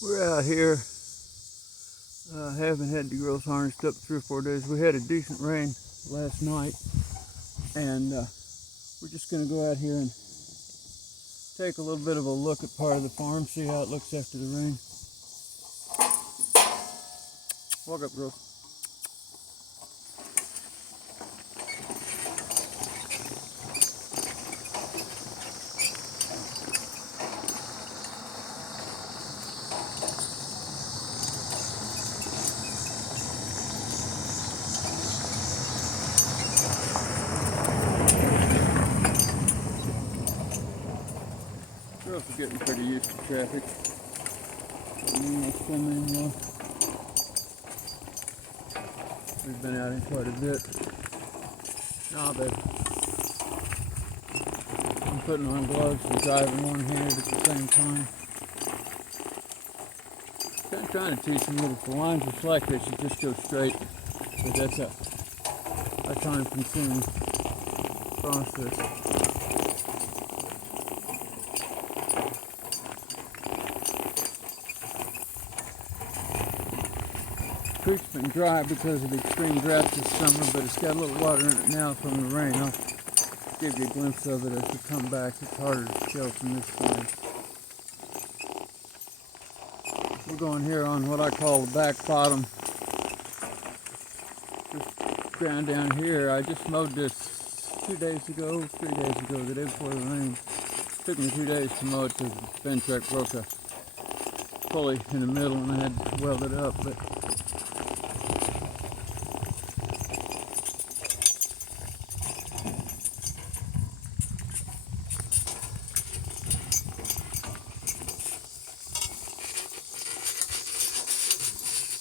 We're out here. Haven't had the girls harnessed up 3 or 4 days. We had a decent rain last night, and we're just going to go out here and take a little bit of a look at part of the farm, see how it looks after the rain. Walk up, girls. Girls are getting pretty used to traffic. We've been out here quite a bit. Now, babe. I'm putting on gloves and driving one-handed at the same time. I'm trying to teach them that if the lines are like this, you just go straight. But that's a time-consuming process. The creek's been dry because of the extreme drought this summer, but it's got a little water in it now from the rain. I'll give you a glimpse of it as we come back. It's harder to show from this side. We're going here on what I call the back bottom. This ground down here, I just mowed this 3 days ago, the day before the rain. It took me 2 days to mow it because the bench rack broke a pulley in the middle and I had to weld it up. But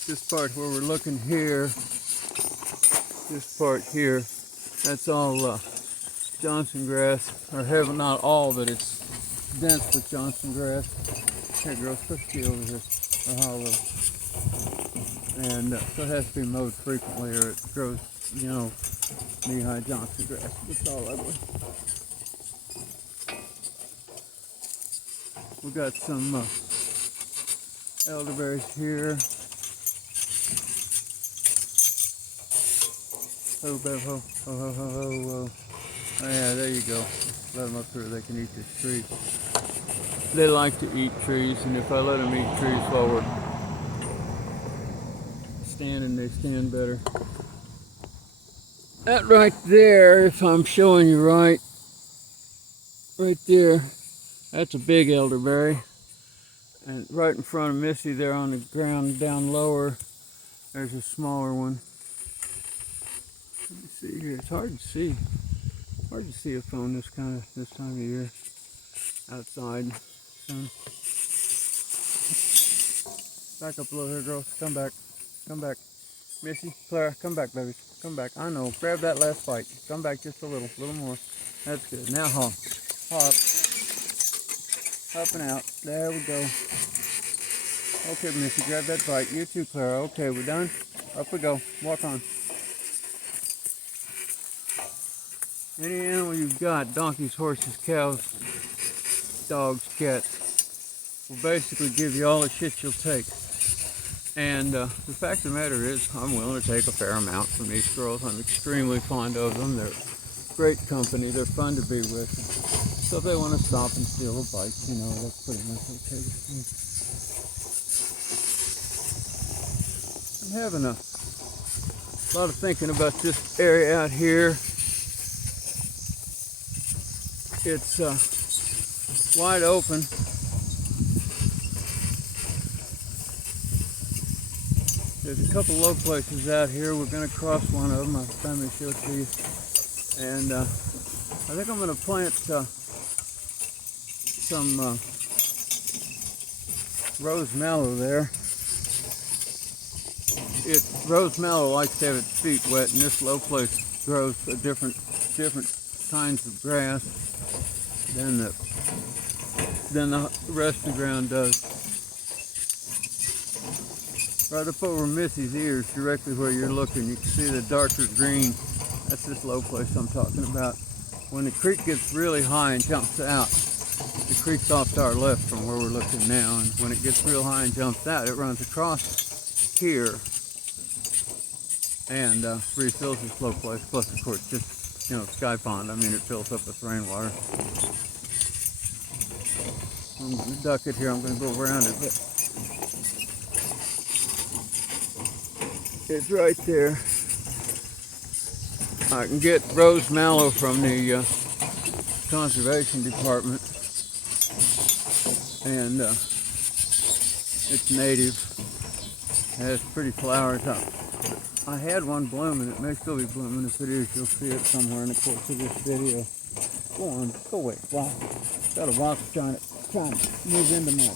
this part where we're looking here, this part here, that's all Johnson grass, or not all, but it's dense with Johnson grass. Here, girls, push the over here, the hollow. And so it has to be mowed frequently or it grows, knee-high Johnson grass. It's all ugly. We got some elderberries here. Oh, Bev, ho, ho, ho, ho, ho, ho. Oh, yeah, there you go. Let them up here, they can eat this tree. They like to eat trees, and if I let them eat trees while we're standing, they stand better. That right there, if I'm showing you right there, that's a big elderberry. And right in front of Missy there on the ground down lower, there's a smaller one. Let me see here. It's hard to see. Hard to see a phone this time of year outside. Back up a little here, girls. Come back. Come back. Missy, Clara, come back, baby. Come back. I know. Grab that last bite. Come back just a little more. That's good. Now hop. Hop. Up and out. There we go. Okay, Missy, grab that bite. You too, Clara. Okay, we're done. Up we go. Walk on. Any animal you've got, donkeys, horses, cows, dogs, cats, will basically give you all the shit you'll take. And the fact of the matter is, I'm willing to take a fair amount from these girls. I'm extremely fond of them. They're great company. They're fun to be with. So if they want to stop and steal a bite, that's pretty much okay with me. I'm having a lot of thinking about this area out here. It's wide open. There's a couple low places out here. We're going to cross one of them. I'll finally show it to you. And I think I'm going to plant some rose mallow there. Rose mallow likes to have its feet wet, and this low place grows different kinds of grass than the rest of the ground does. Right up over Missy's ears, directly where you're looking, you can see the darker green. That's this low place I'm talking about. When the creek gets really high and jumps out, the creek's off to our left from where we're looking now, and when it gets real high and jumps out, it runs across here and refills this low place. Plus, of course, just, you know, Sky Pond. I mean, it fills up with rainwater. I'm going to duck it here. I'm going to go around it, but it's right there. I can get rose mallow from the conservation department, and it's native. It has pretty flowers up. I had one blooming. It may still be blooming. If it is, you'll see it somewhere in the course of this video. Go on, go away, wasp. Got a wasp trying to move into my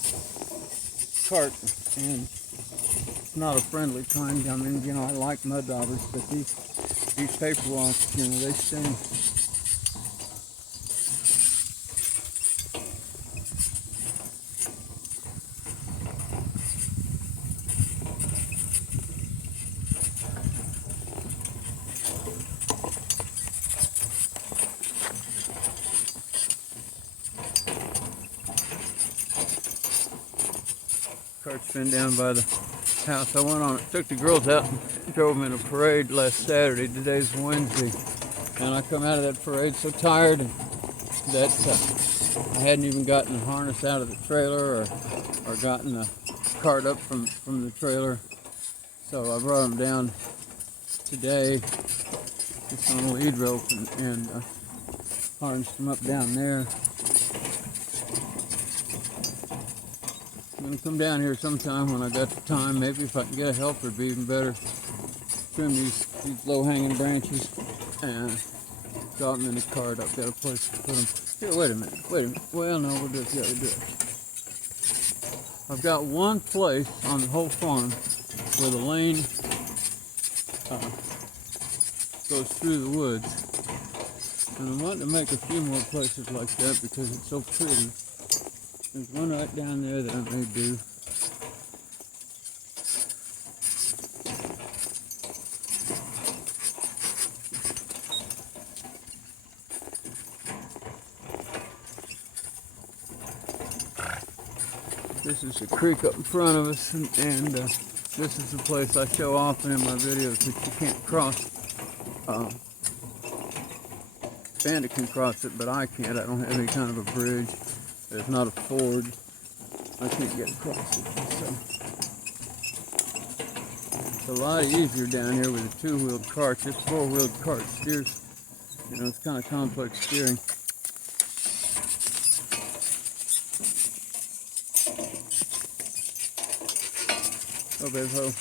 cart, and it's not a friendly kind. I mean, you know, I like mud daubers, but these paper wasps, you know, they sting. Cart's been down by the house. I went on it, took the girls out and drove them in a parade last Saturday. Today's Wednesday. And I come out of that parade so tired that I hadn't even gotten the harness out of the trailer or gotten the cart up from the trailer. So I brought them down today just on a lead rope and harnessed them up down there. I'm going to come down here sometime when I got the time. Maybe if I can get a helper, it'd be even better. Trim these low-hanging branches and drop them in the cart. I've got a place to put them. Here, wait a minute. Well, no, we'll do it the other direction. I've got one place on the whole farm where the lane goes through the woods. And I'm wanting to make a few more places like that because it's so pretty. There's one right down there that I may do. This is the creek up in front of us, and this is the place I show often in my videos that you can't cross. Bandit can cross it, but I can't. I don't have any kind of a bridge. There's not a ford. I can't get across it. So it's a lot easier down here with a two-wheeled cart. This four-wheeled cart steers, you know, it's kind of complex steering. Oh, babe, ho.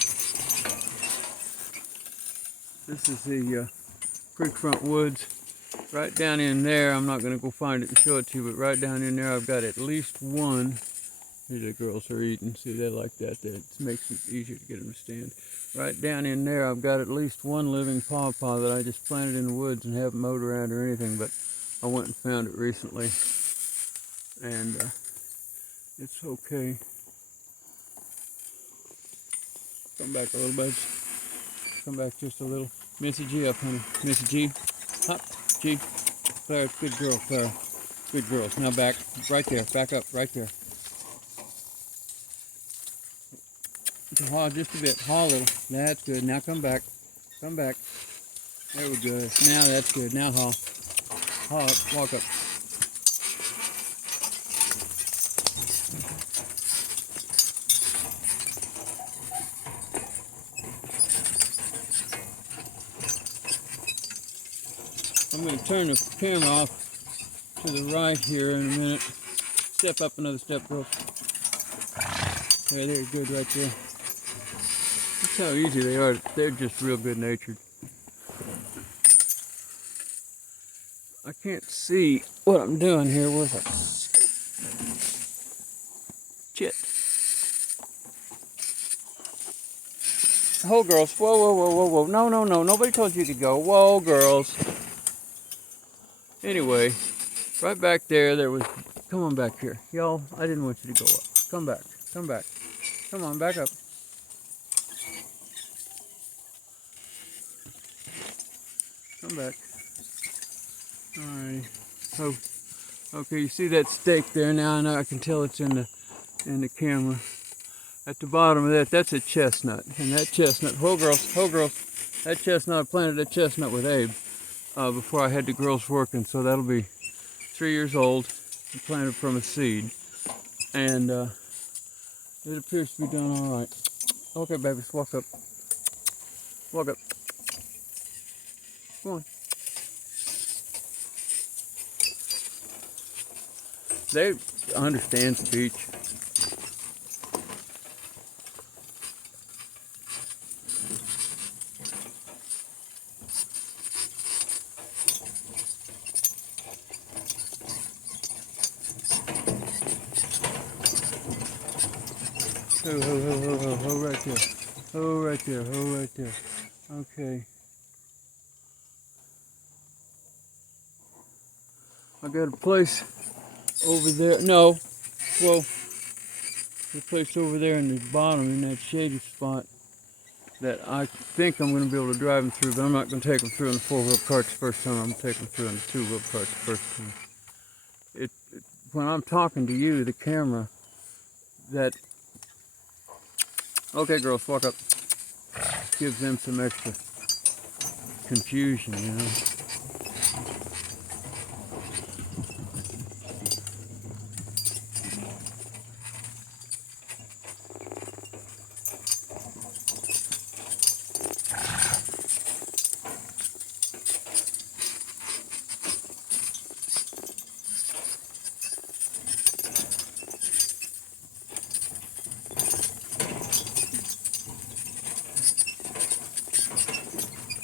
This is the creek front woods. Right down in there, I'm not going to go find it and show it to you, but right down in there I've got at least one. Here the girls are eating. See, they like that. That makes it easier to get them to stand. Right down in there I've got at least one living pawpaw that I just planted in the woods and haven't mowed around or anything, but I went and found it recently. And it's okay. Come back a little, babes. Come back just a little. Missy G up, honey. Missy G. Hop. G. Clara, good girl, Clara. Good girls. Now back. Right there. Back up. Right there. Haw just a bit. Haw a little. That's good. Now come back. Come back. There we go. Now that's good. Now haw. Haw up. Walk up. I'm going to turn the camera off to the right here in a minute. Step up another step, girls. Yeah, they're good right there. That's how easy they are. They're just real good natured. I can't see what I'm doing here with a chit. Whoa, girls. Whoa, whoa, whoa, whoa, whoa. No, no, no. Nobody told you to go. Whoa, girls. Anyway, right back there was, come on back here. Y'all, I didn't want you to go up. Come back, come back. Come on, back up. Come back. Alrighty. So, Okay, you see that stake there now? I know I can tell it's in the camera. At the bottom of that, that's a chestnut. And that chestnut, whoa girls, that chestnut, I planted that chestnut with Abe before I had the girls working, so that'll be 3 years old. I planted from a seed. And it appears to be done all right. Okay, babies, walk up. Walk up. Come on. They understand speech. Ho, ho, ho, ho, ho, ho, right there. Ho, right there, ho, right there. Okay. I got a place over there. No. Well, the place over there in the bottom in that shady spot that I think I'm going to be able to drive them through, but I'm not going to take them through in the four-wheel carts the first time. I'm going to take them through in the two-wheel carts the first time. When I'm talking to you, the camera, that... Okay, girls, walk up. Gives them some extra confusion, you know.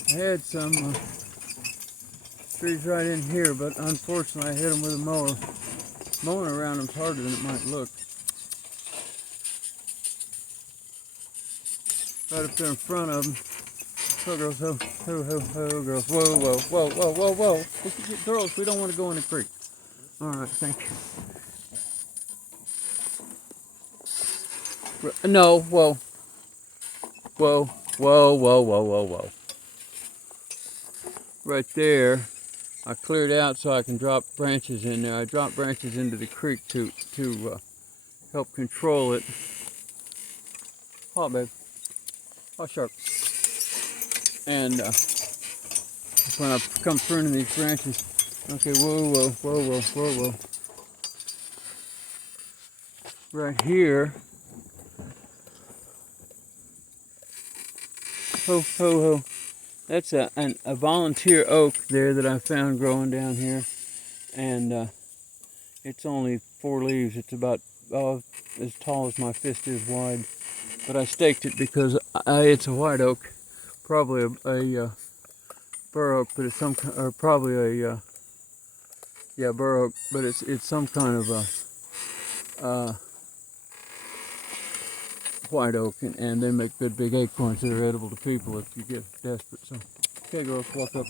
I had some trees right in here, but unfortunately I hit them with a mower. Mowing around them's harder than it might look. Right up there in front of them. Ho, girls, ho, ho, ho, ho, girls. Whoa, whoa, whoa, whoa, whoa, whoa. Girls, we don't want to go in the creek. All right, thank you. No, whoa. Whoa, whoa, whoa, whoa, whoa, whoa. Right there, I cleared out so I can drop branches in there. I dropped branches into the creek to help control it. Oh, babe. Oh, sharp. And when I come pruning these branches, okay, whoa, whoa, whoa, whoa, whoa, whoa. Right here, ho, ho, ho. That's a volunteer oak there that I found growing down here. And it's only 4 leaves. It's about as tall as my fist is wide. But I staked it because it's a white oak, probably a bur oak, but it's some or probably a bur oak, but it's some kind of a white oak, and they make good big acorns that are edible to people if you get desperate. So, okay, girls, walk up.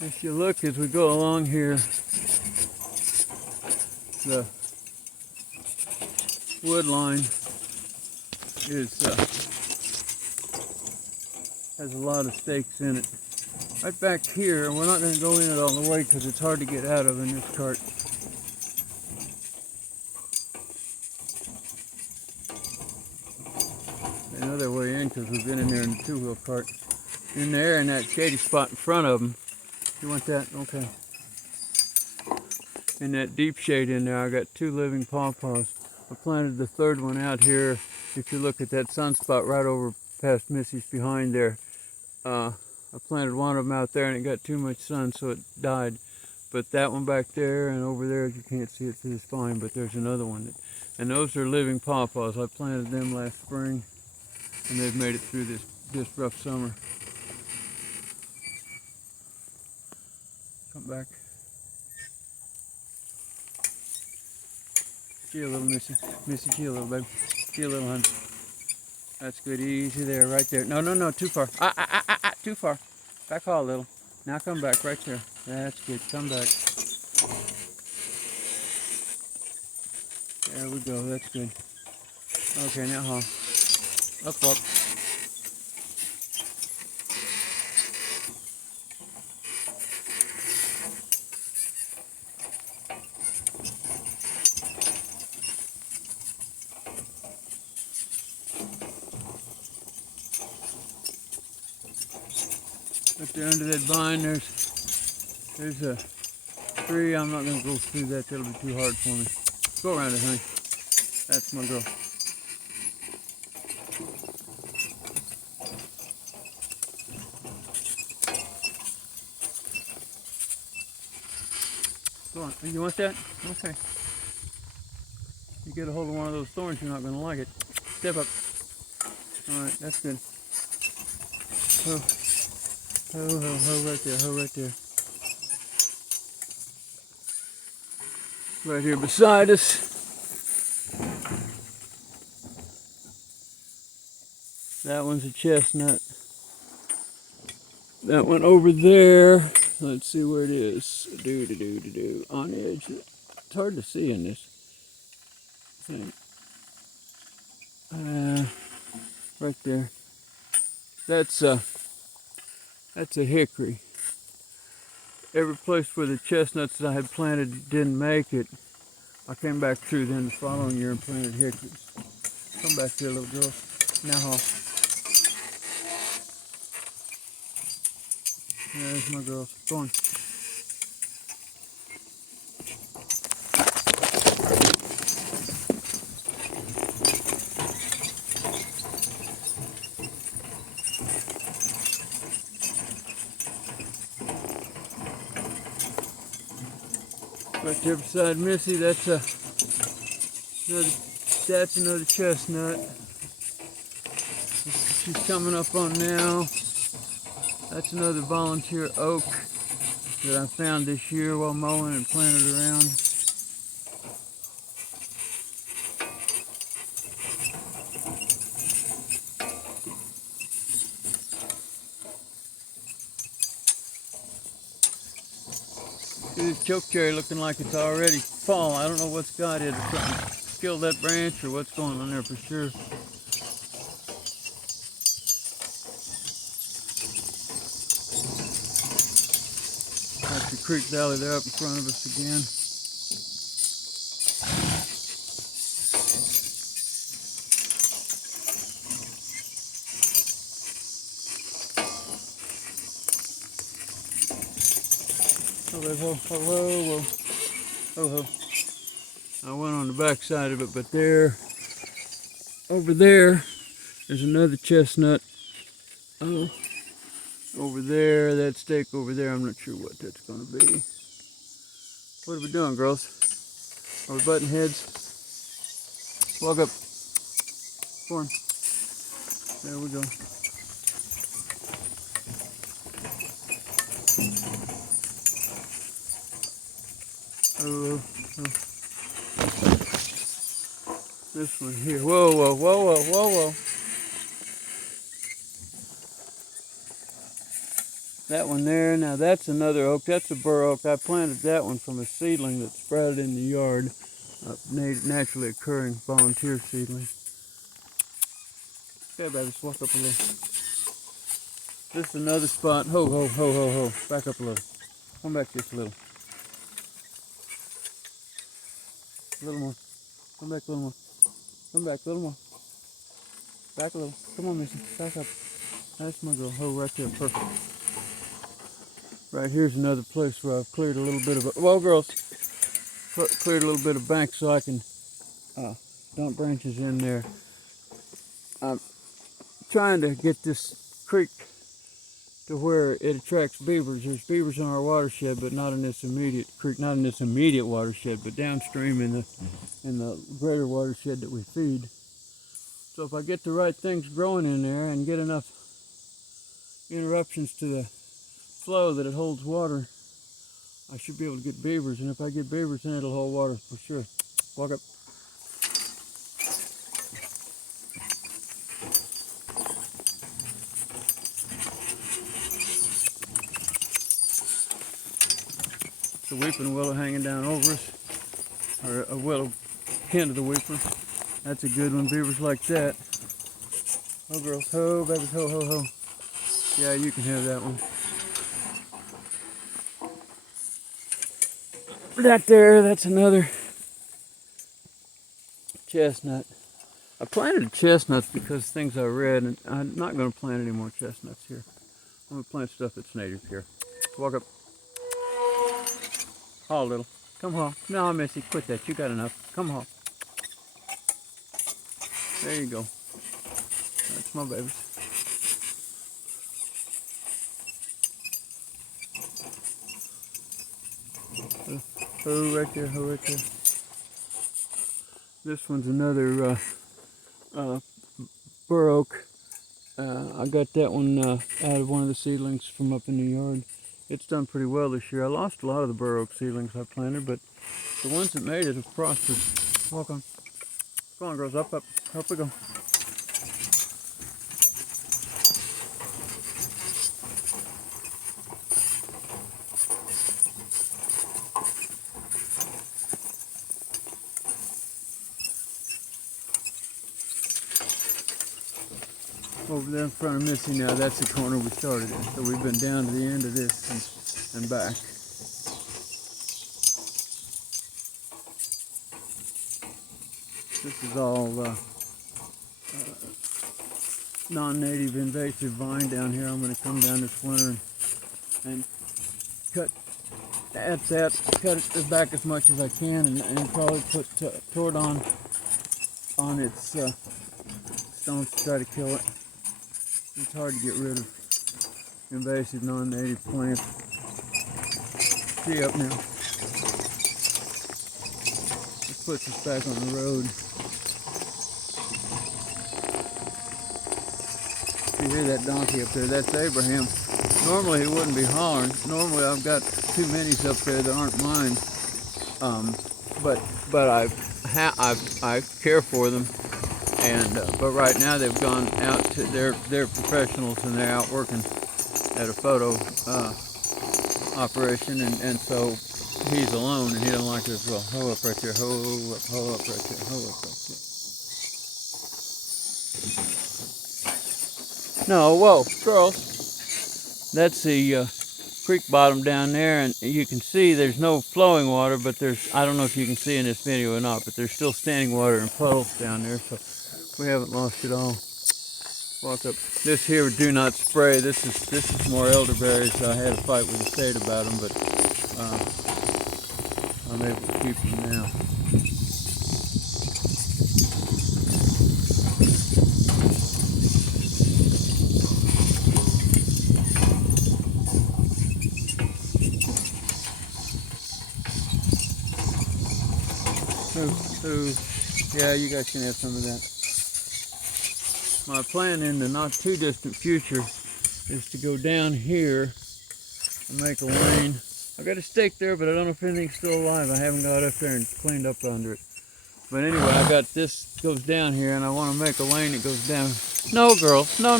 If you look as we go along here, the wood line is has a lot of stakes in it. Right back here, we're not going to go in it all the way because it's hard to get out of in this cart. They know their way in because we've been in there in the two-wheel cart. In there, in that shady spot in front of them. You want that? Okay. In that deep shade in there, I got 2 living pawpaws. I planted the 3rd one out here. If you look at that sunspot right over past Missy's behind there, I planted one of them out there and it got too much sun, so it died. But that one back there and over there, you can't see it through this vine, but there's another one. And those are living pawpaws. I planted them last spring, and they've made it through this rough summer. Come back. Gee a little, Missy. Missy, gee a little, baby. Gee a little, honey. That's good. Easy there, right there. No, no, no, too far. Too far. Back all a little. Now come back, right there. That's good. Come back. There we go. That's good. Okay, now haul. Up, walk. Up there under that vine, there's a tree. I'm not gonna go through that. That'll be too hard for me. Go around it, honey. That's my girl. Go on. You want that? Okay. You get a hold of one of those thorns, you're not gonna like it. Step up. All right, that's good. Ho, right there, right there. Right here beside us. That one's a chestnut. That one over there, let's see where it is. On the edge. It's hard to see in this thing. Right there. That's a hickory. Every place where the chestnuts that I had planted didn't make it, I came back through then the following year and planted hickories. Come back here, little girl. Now haul. There's my girl. Go on. Right there beside Missy, that's another chestnut. She's coming up on now. That's another volunteer oak that I found this year while mowing and planted around. See this chokecherry looking like it's already fall. I don't know what's got it. It's something killed that branch or what's going on there for sure. That's the creek valley there up in front of us again. Hello. Ho. I went on the back side of it, but over there, there's another chestnut. Oh, over there, that stake over there, I'm not sure what that's going to be. What are we doing, girls? Are we butting heads? Walk up. Come on. There we go. Oh. This one here. Whoa. That one there, now that's another oak. That's a bur oak. I planted that one from a seedling that sprouted in the yard. Naturally occurring volunteer seedling. Okay, baby, just walk up a little. This is another spot. Ho. Back up a little. Come back just a little. A little more. Come back a little more. Come back a little more. Back a little. Come on, Missy. Back up. That's my girl. Ho, right there. Perfect. Right here's another place where I've cleared a little bit of, well, girls, cleared a little bit of bank so I can dump branches in there. I'm trying to get this creek to where it attracts beavers. There's beavers in our watershed, but not in this immediate creek, not in this immediate watershed, but downstream in the greater watershed that we feed. So if I get the right things growing in there and get enough interruptions to the flow that it holds water, I should be able to get beavers. And if I get beavers, then it'll hold water for sure. Walk up. It's a weeping willow hanging down over us, or a willow kin to the weeper. That's a good one. Beavers like that. Ho, girls. Ho, babies. Ho, ho, ho. Yeah, you can have that one. That there, that's another chestnut. I planted chestnuts because things I read, and I'm not going to plant any more chestnuts here. I'm going to plant stuff that's native here. Walk up. Haul, little. Come haul. No, Missy, quit that. You got enough. Come haul. There you go. That's my babies. Ho, right there. Ho, right there. This one's another bur oak. I got that one out of one of the seedlings from up in the yard. It's done pretty well this year. I lost a lot of the bur oak seedlings I planted, but the ones that made it have prospered. Walk on. Come on, girls. Up, up. Up we go. Over there in front of Missy now, that's the corner we started in. So we've been down to the end of this and back. This is all non-native invasive vine down here. I'm going to come down this winter and cut it back as much as I can, and probably put Tordon on its stones to try to kill it. It's hard to get rid of invasive non-native plants. See up now. This puts us back on the road. You hear that donkey up there? That's Abraham. Normally he wouldn't be hollering. Normally I've got two minis up there that aren't mine. But I care for them. And but right now they've gone out to they're professionals, and they're out working at a photo operation, and so he's alone and he doesn't like it as well. Ho up right there, ho up right there, ho up right there. No, whoa, girls. That's the creek bottom down there, and you can see there's no flowing water, but I don't know if you can see in this video or not, but there's still standing water and puddles down there, so we haven't lost it all. Walk up. This here, do not spray. This is more elderberries. I had a fight with the state about them, but I'm able to keep them now. Yeah, you guys can have some of that. My plan in the not too distant future is to go down here and make a lane. I got a stake there, but I don't know if anything's still alive. I haven't got up there and cleaned up under it. But anyway, I got this goes down here, and I want to make a lane that goes down. No, girls. No.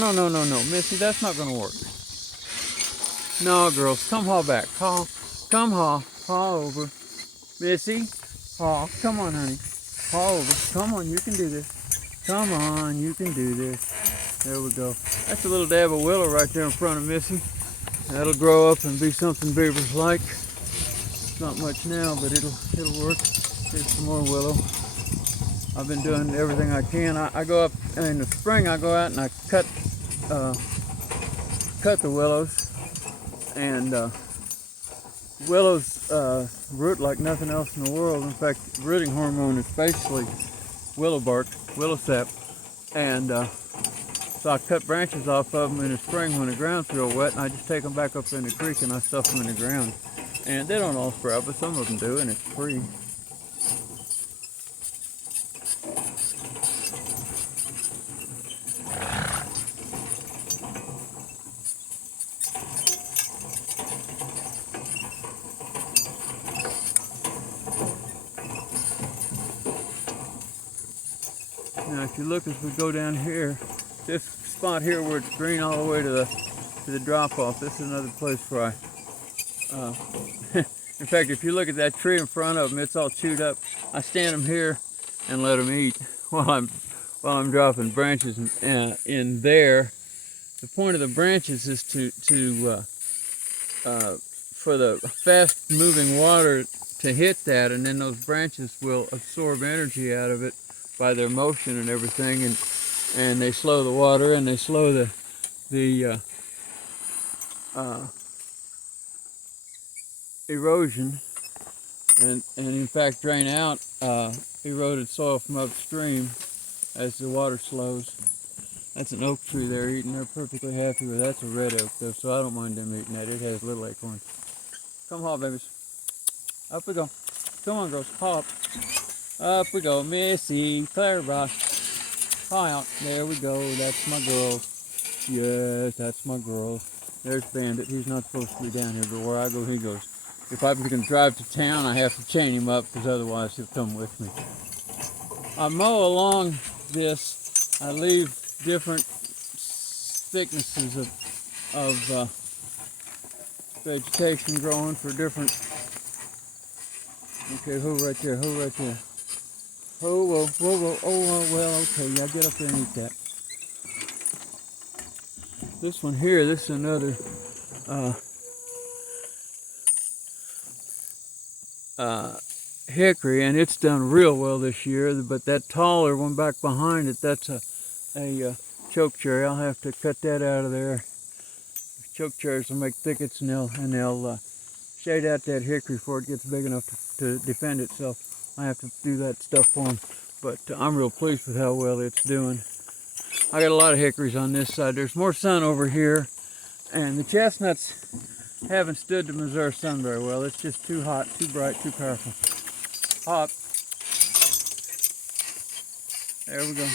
Missy, that's not going to work. No, girls. Come haul back. Haul. Come haul. Haul over. Missy. Haul. Come on, honey. Haul over. Come on, you can do this. Come on, you can do this. There we go. That's a little dab of willow right there in front of Missy. That'll grow up and be something beavers like. It's not much now, but it'll work. Here's some more willow. I've been doing everything I can. I go up in the spring. I go out and I cut the willows, and willows root like nothing else in the world. In fact, rooting hormone is basically willow bark, willow sap, and so I cut branches off of them in the spring when the ground's real wet, and I just take them back up in the creek and I stuff them in the ground. And they don't all sprout, but some of them do, and it's free. Now, if you look as we go down here, this spot here where it's green all the way to the drop-off, this is another place where in fact, if you look at that tree in front of them, it's all chewed up. I stand them here and let them eat. while I'm dropping branches in there. The point of the branches is for the fast moving water to hit that, and then those branches will absorb energy out of it by their motion and everything, and they slow the water and they slow the erosion, and in fact drain out eroded soil from upstream as the water slows. That's an oak tree they're eating. They're perfectly happy with it. That's a red oak though, so I don't mind them eating that. It has little acorns. Come on, babies. Up we go. Come on, girls. Hop. Up we go. Missy, Claire, Hi out. There we go. That's my girls. Yes, that's my girls. There's Bandit. He's not supposed to be down here, but where I go, he goes. If I'm going to drive to town, I have to chain him up, because otherwise he'll come with me. I mow along this. I leave different thicknesses of vegetation growing for different. Okay, who right there? Who right there? Oh, whoa, whoa, whoa. Oh, well, okay. Yeah, get up there and eat that. This one here, this is another hickory, and it's done real well this year. But that taller one back behind it, that's a choke cherry. I'll have to cut that out of there. Choke cherries will make thickets, and they'll shade out that hickory before it gets big enough to defend itself. I have to do that stuff for them, but I'm real pleased with how well it's doing. I got a lot of hickories on this side. There's more sun over here, and the chestnuts haven't stood the Missouri sun very well. It's just too hot, too bright, too powerful. Hop. There we go.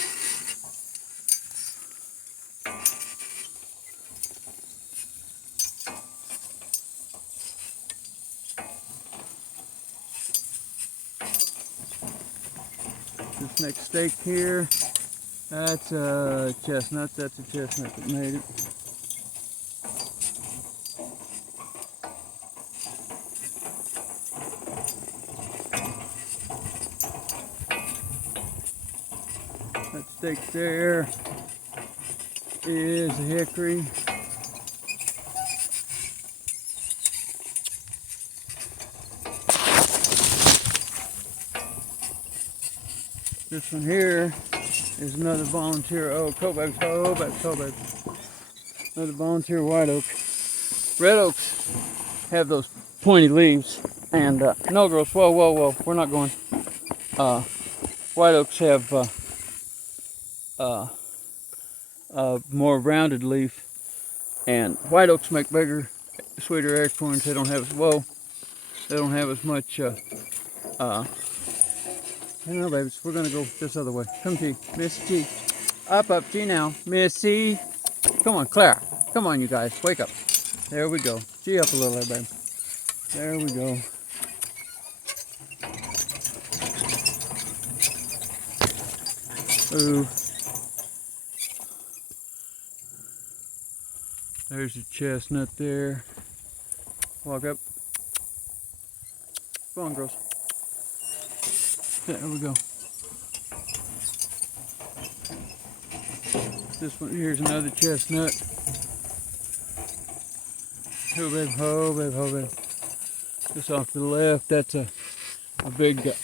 This next stake here, that's a chestnut. That's a chestnut that made it. That stake there is a hickory. This one here is another volunteer oak. Oh, baby, oh, baby, oh, baby. Another volunteer white oak. Red oaks have those pointy leaves, and no, girls, whoa, whoa, whoa, we're not going. White oaks have more rounded leaf, and white oaks make bigger, sweeter acorns. They don't have as much. No, babies, we're gonna go this other way. Come, G, Miss G, up, G now, Missy. Come on, Clara. Come on, you guys, wake up. There we go. G up a little there, babe. There we go. Ooh. There's a chestnut there. Walk up. Come on, girls. There we go. This one here's another chestnut. Oh, babe, oh, babe, oh, babe. Just off to the left, that's a big, up.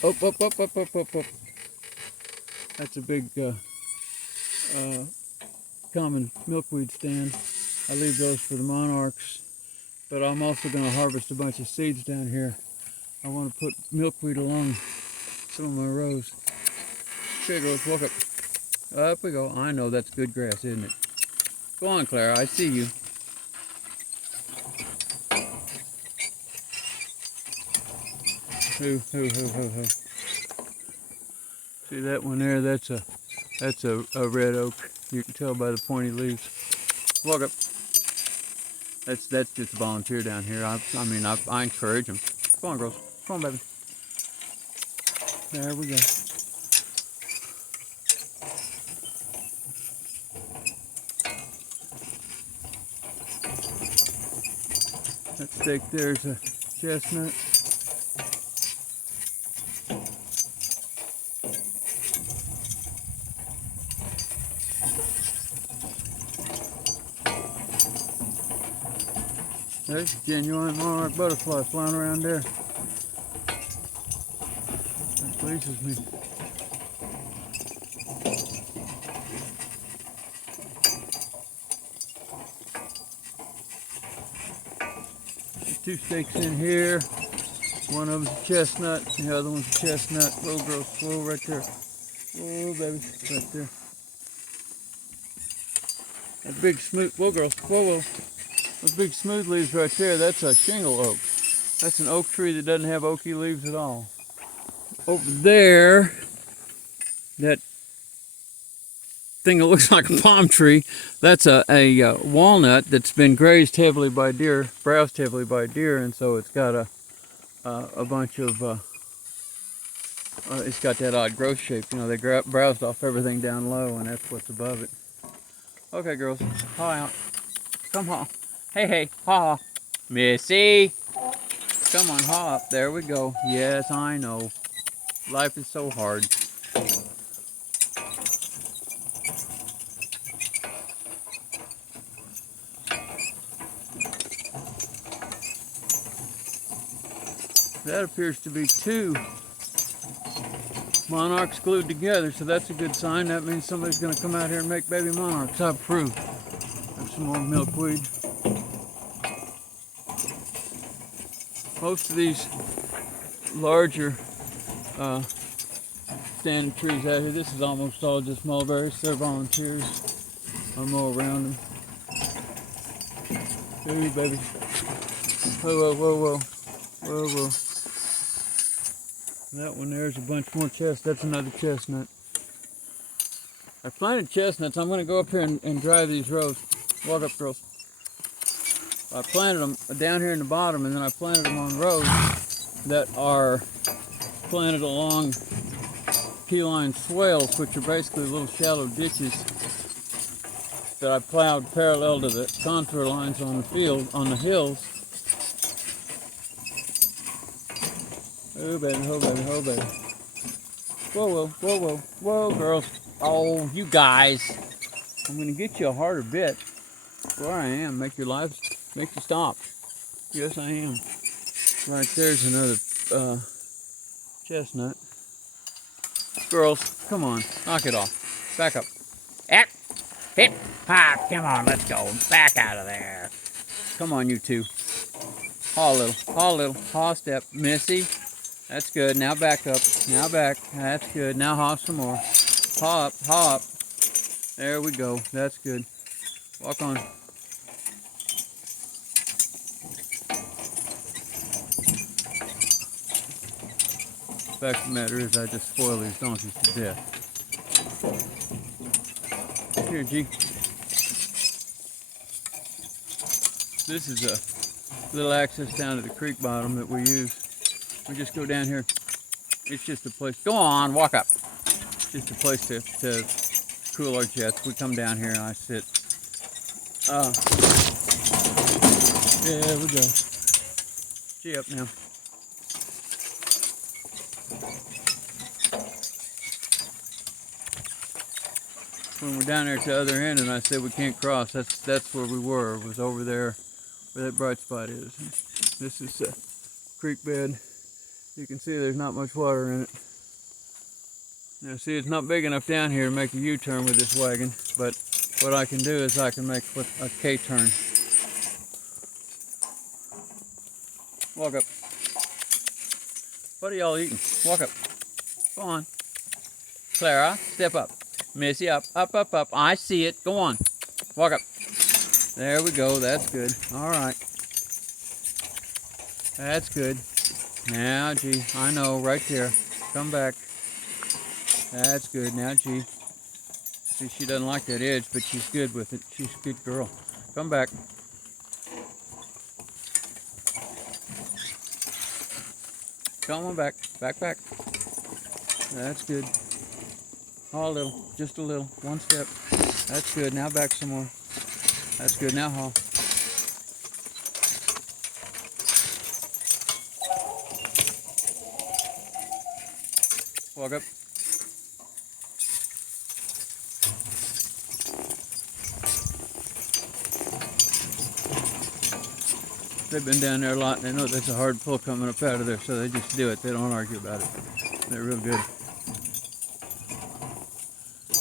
That's a big common milkweed stand. I leave those for the monarchs, but I'm also going to harvest a bunch of seeds down here. I want to put milkweed along some of my rows. Okay, girls, walk up. Up we go. I know that's good grass, isn't it? Go on, Clara, I see you. Hoo. See that one there? That's a red oak. You can tell by the pointy leaves. Walk up. That's just a volunteer down here. I encourage them. Come on, girls. Come on, baby. There we go. That stake there's a chestnut. There's a genuine monarch butterfly flying around there. That pleases me. There's 2 stakes in here. One of them's a chestnut, the other one's a chestnut. Whoa, girl, whoa, right there. Whoa, baby, right there. That big smooth, whoa, girl, whoa, whoa. Those big smooth leaves right there, that's a shingle oak. That's an oak tree that doesn't have oaky leaves at all. Over there, that thing that looks like a palm tree, that's a walnut that's been grazed heavily by deer, browsed heavily by deer, and so it's got a bunch of, it's got that odd growth shape. You know, they browsed off everything down low, and that's what's above it. Okay, girls, haw out. Come haw. Hey, hey, haw. Missy. Come on, haw up. There we go. Yes, I know. Life is so hard. That appears to be 2 monarchs glued together, so that's a good sign. That means somebody's going to come out here and make baby monarchs. I approve. There's some more milkweed. Most of these larger standing trees out here, this is almost all just mulberries. They're volunteers. I mow around them. Hey, baby. Whoa, whoa, whoa, whoa. Whoa, whoa. That one there's a bunch more chestnuts. That's another chestnut. I planted chestnuts. I'm going to go up here and drive these rows. Walk up, girls. I planted them down here in the bottom, and then I planted them on rows that are planted along keyline swales, which are basically little shallow ditches that I plowed parallel to the contour lines on the field, on the hills. Oh baby, oh baby, oh baby. Whoa, whoa, whoa, whoa, whoa, girls. Oh, you guys. I'm gonna get you a harder bit. Where I am, make you stop. Yes, I am. Right there's another chestnut. Girls, come on, knock it off. Back up. Hip, hip, hop, come on, let's go. Back out of there. Come on, you 2. Haw a little, haw a step. Missy. That's good. Now back up. Now back. That's good. Now haw some more. Haw up, haw up. There we go. That's good. Walk on. The fact of the matter is I just spoil these donkeys to death. Here, G. This is a little access down to the creek bottom that we use. We just go down here. It's just a place. Go on, walk up. It's just a place to cool our jets. We come down here and I sit. There we go. Gee up now. When we're down there at the other end, and I said we can't cross. That's where we were. It was over there where that bright spot is. This is a creek bed. You can see there's not much water in it. Now see, it's not big enough down here to make a U-turn with this wagon, but what I can do is I can make a K-turn. Walk up. What are y'all eating? Walk up. Go on. Clara, step up. Missy, up, up, up, up. I see it. Go on. Walk up. There we go. That's good. All right. That's good. Now, G, I know, right there. Come back. That's good. Now, G. See, she doesn't like that edge, but she's good with it. She's a good girl. Come back. Come on back. Back, back. That's good. Haul a little. Just a little. One step. That's good. Now back some more. That's good. Now haul. Walk up. They've been down there a lot, and they know there's a hard pull coming up out of there, so they just do it. They don't argue about it. They're real good.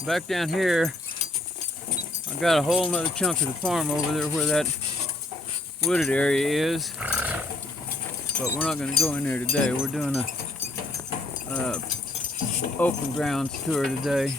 Back down here, I got a whole nother chunk of the farm over there where that wooded area is, but we're not going to go in there today. We're doing a open grounds tour today.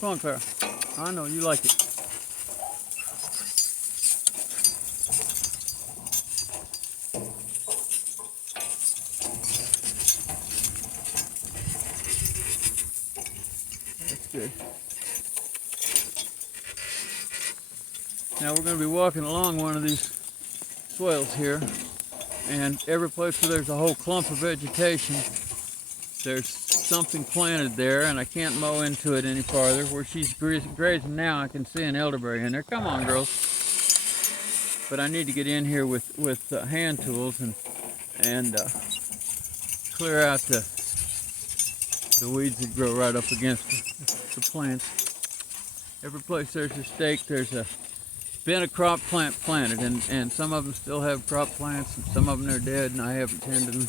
Come on, Clara. I know you like it. That's good. Now we're going to be walking along one of these swales here, and every place where there's a whole clump of vegetation, there's something planted there, and I can't mow into it any farther. Where she's grazing now, I can see an elderberry in there. Come on, girls. But I need to get in here with hand tools and clear out the weeds that grow right up against the plants. Every place there's a stake, there's been a crop plant planted, and some of them still have crop plants, and some of them are dead, and I haven't tended them.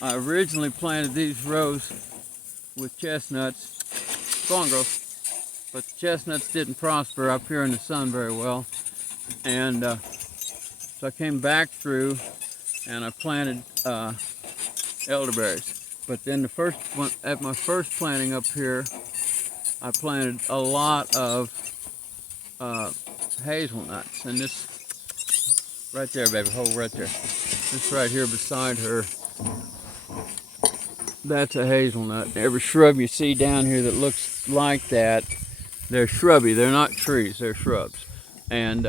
I originally planted these rows with chestnuts. Go on, girls. But the chestnuts didn't prosper up here in the sun very well. And so I came back through and I planted elderberries. But then the first one, at my first planting up here, I planted a lot of hazelnuts. And this, right there, baby, hold right there. This right here beside her, that's a hazelnut. Every shrub you see down here that looks like that, they're shrubby. They're not trees, they're shrubs. And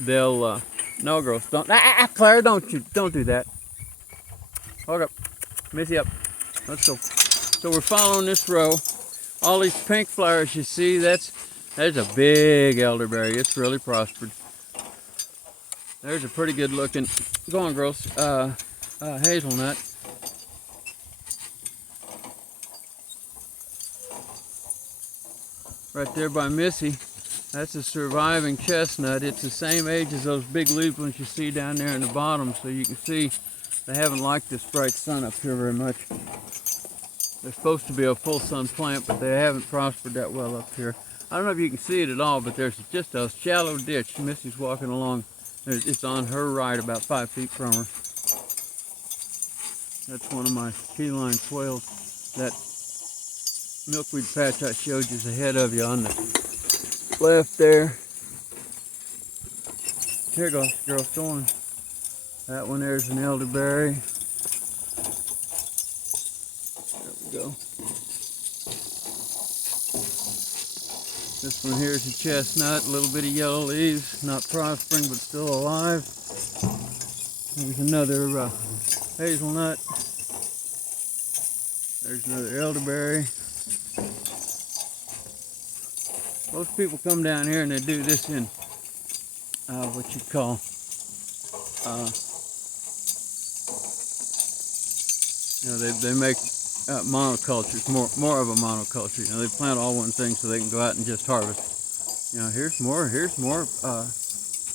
they'll, no girls, don't, Claire, don't do that. Hold up, Missy up, let's go. So we're following this row. All these pink flowers you see, there's a big elderberry. It's really prospered. There's a pretty good looking, go on girls, hazelnut. Right there by Missy, that's a surviving chestnut. It's the same age as those big leaf ones you see down there in the bottom, so you can see they haven't liked this bright sun up here very much. They're supposed to be a full sun plant, but they haven't prospered that well up here. I don't know if you can see it at all, but there's just a shallow ditch. Missy's walking along. It's on her right, about 5 feet from her. That's one of my keyline swales. That milkweed patch I showed you is ahead of you on the left there. Here goes, girl, going. That one there's an elderberry. There we go. This one here is a chestnut, a little bit of yellow leaves, not prospering but still alive. There's another hazelnut. There's another elderberry. Most people come down here and they do this in what you call they make monocultures, more of a monoculture. They plant all one thing so they can go out and just harvest. Here's more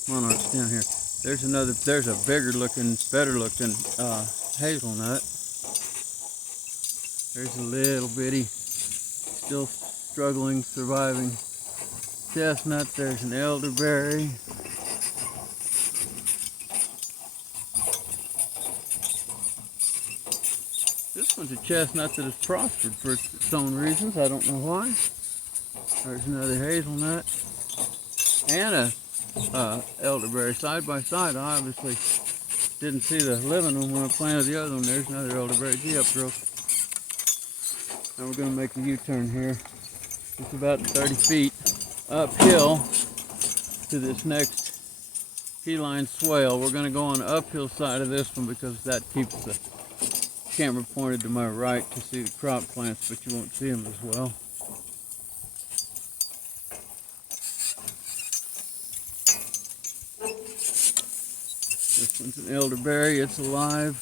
monarchs down here. There's a bigger looking, better looking hazelnut. There's a little bitty, still struggling, surviving chestnut. There's an elderberry. This one's a chestnut that has prospered for its own reasons. I don't know why. There's another hazelnut and a elderberry side by side. I obviously didn't see the living one when I planted the other one. There's another elderberry. Gee up, girl. Now we're going to make a U-turn here. It's about 30 feet uphill to this next keyline swale. We're going to go on the uphill side of this one because that keeps the camera pointed to my right to see the crop plants, but you won't see them as well. This one's an elderberry, it's alive.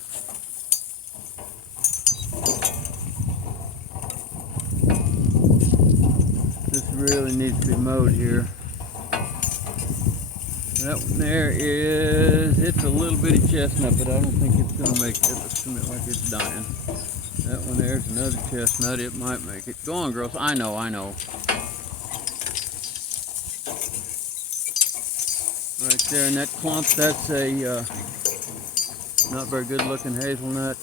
This really needs to be mowed here. That one there it's a little bitty chestnut, but I don't think it's gonna make it. It looks to me like it's dying. That one there's another chestnut, it might make it. Go on, girls, I know. Right there in that clump, that's a not very good looking hazelnut.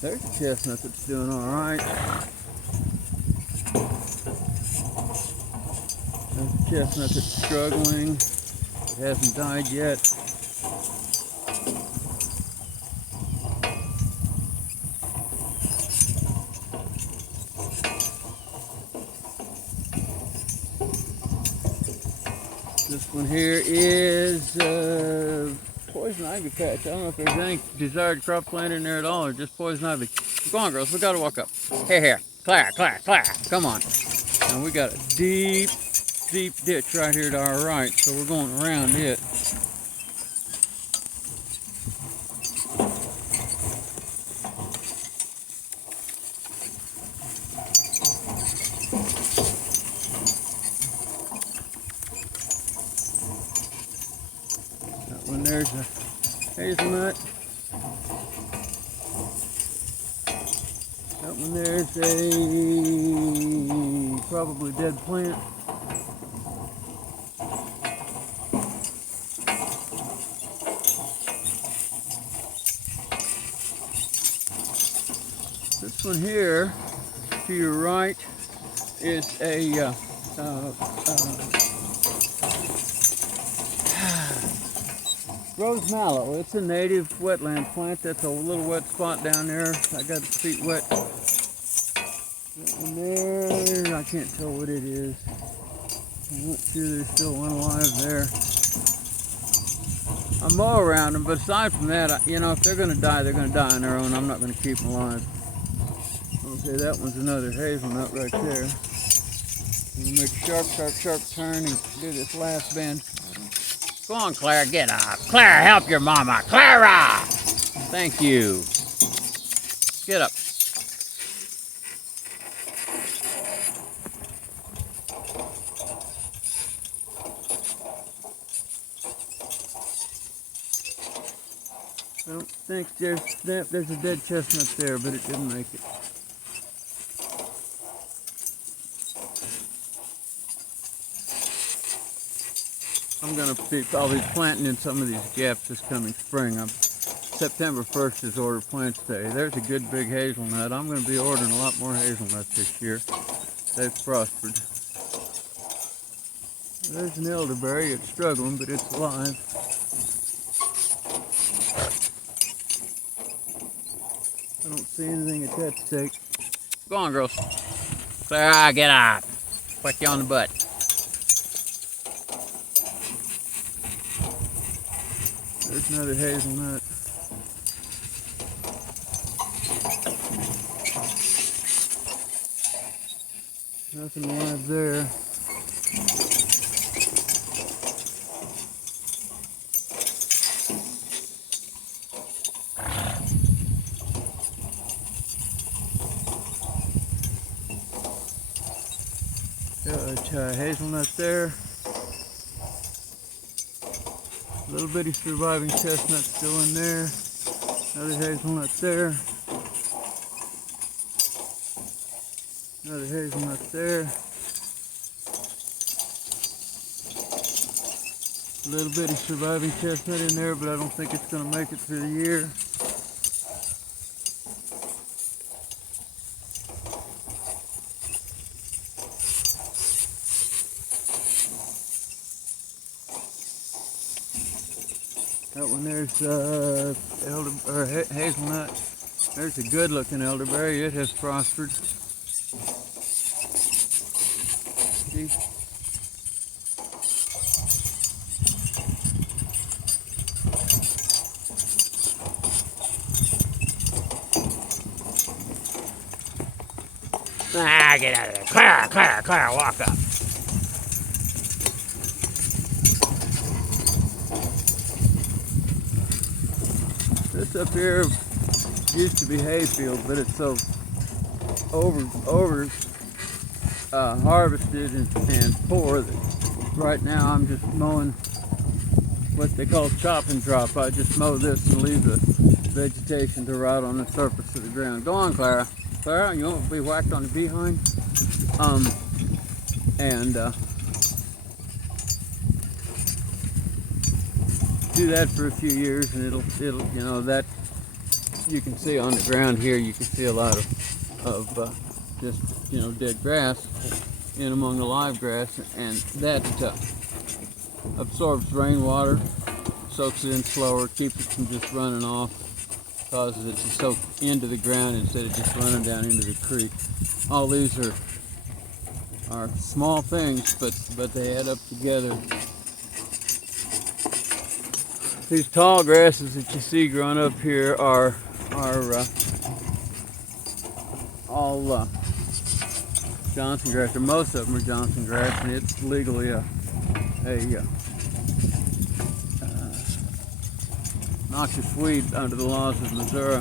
There's a chestnut that's doing all right. There's a chestnut that's struggling. It hasn't died yet. This one here is poison ivy patch. I don't know if there's any desired crop plant in there at all or just poison ivy. Go on, girls, we gotta walk up. Here. Claire. Come on. Now we got a deep ditch right here to our right, so we're going around it. That one there's a hazelnut. That one there's a probably dead plant. This one here, to your right, is a rose mallow. It's a native wetland plant. That's a little wet spot down there. I got its feet wet. That one there, I can't tell what it is. I'm not sure there's still one alive there. I mow around them, but aside from that, you know, if they're going to die on their own. I'm not going to keep them alive. Okay, that one's another hazelnut right there. We'll make a sharp turn and do this last bend. Go on, Claire, get up. Claire, help your mama. Clara! Thank you. Get up. I don't think there's a dead chestnut there, but it didn't make it. I'm going to I'll be planting in some of these gaps this coming spring. September 1st is order plants day. There's a good big hazelnut. I'm going to be ordering a lot more hazelnuts this year. They've prospered. There's an elderberry. It's struggling, but it's alive. I don't see anything at that stake. Go on, girls. Clara, get up. Put you on the butt. There's another hazelnut. Nothing alive there. Hazelnut there. Little bitty surviving chestnut still in there. Another hazelnut there. Another hazelnut there. Little bitty surviving chestnut in there, but I don't think it's going to make it through the year. That one there's hazelnut. There's a good looking elderberry. It has prospered. See? Ah, get out of there. Clara, Clara, Clara, walk up. This up here used to be hayfield, but it's so over harvested and poor that right now I'm just mowing what they call chop and drop. I just mow this and leave the vegetation to rot on the surface of the ground. Go on, Clara. Clara, you want to be whacked on the behind? Do that for a few years, and it'll you know that you can see on the ground here. You can see a lot of just dead grass in among the live grass, and that absorbs rainwater, soaks it in slower, keeps it from just running off, causes it to soak into the ground instead of just running down into the creek. All these are small things, but they add up together. These tall grasses that you see growing up here are all Johnson grass, or most of them are Johnson grass, and it's legally a noxious weed under the laws of Missouri,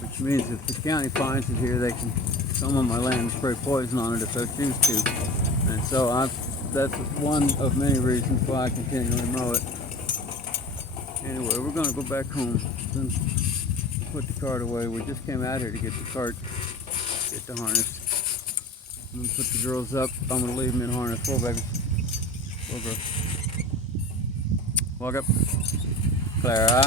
which means if the county finds it here, they can come on my land and spray poison on it if they choose to. And so that's one of many reasons why I continually mow it. Anyway, we're going to go back home and put the cart away. We just came out here to get the cart, get the harness. I'm going to put the girls up. I'm going to leave them in harness. Whoa, baby. Whoa, girl. Walk up. Clara.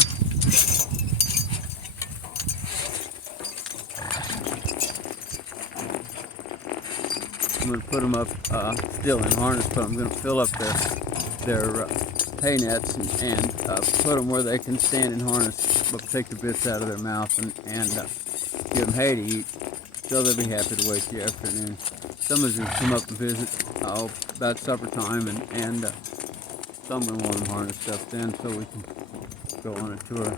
I'm going to put them up still in harness, but I'm going to fill up their hay nets and put them where they can stand in harness, but take the bits out of their mouth and give them hay to eat, so they'll be happy to wait the afternoon. Some of you come up and visit about supper time, and some will want them harnessed up then so we can go on a tour.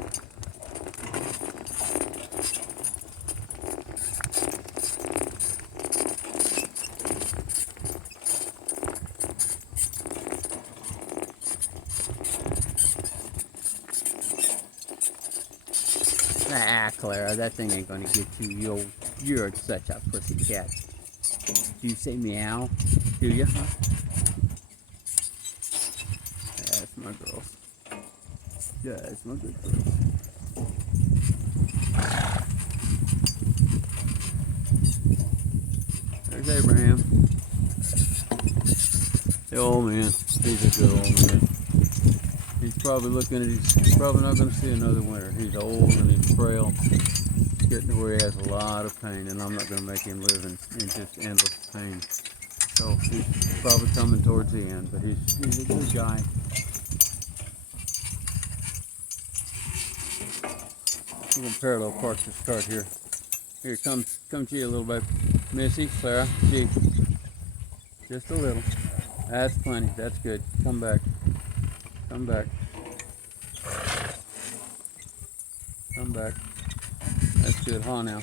Ah, Clara, that thing ain't gonna get you. You're such a pussy cat. Do you say meow? Do you? Huh? That's my girls. Yeah, that's my good girls. There's Abraham. The old man. He's a good old man. He's probably he's probably not going to see another winter. He's old and he's frail. He's getting to where he has a lot of pain, and I'm not going to make him live in just endless pain. So he's probably coming towards the end, but he's a good guy. We're going to parallel park this cart here. Here, come to you a little bit. Missy, Clara, G. Just a little. That's plenty. That's good. Come back. Come back. Come back. That's good. Haw now.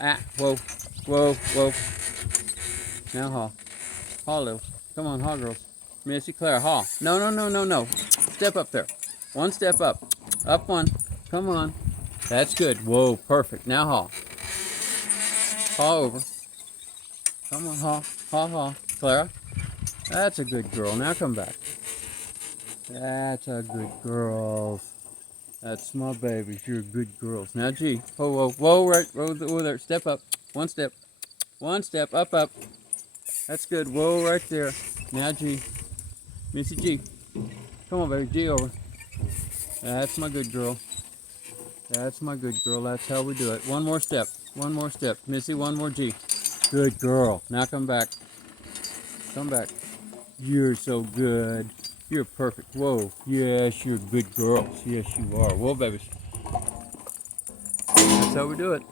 Ah, whoa. Whoa, whoa. Now haw. Haw, little. Come on, haw, girls. Missy, Clara, haw. No, no, no, no, no. Step up there. One step up. Up one. Come on. That's good. Whoa, perfect. Now haw. Haw over. Come on, haw. Haw, haw. Clara. That's a good girl. Now come back. That's a good girl. That's my babies. You're good girls. Now, G. Whoa, whoa, whoa, right. Whoa, there. Step up. One step. One step. Up, up. That's good. Whoa, right there. Now, G. Missy G. Come on, baby. G over. That's my good girl. That's my good girl. That's how we do it. One more step. One more step. Missy, one more G. Good girl. Now come back. Come back. You're so good. You're perfect. Whoa. Yes, you're good girls. Yes, you are. Whoa, babies. That's how we do it.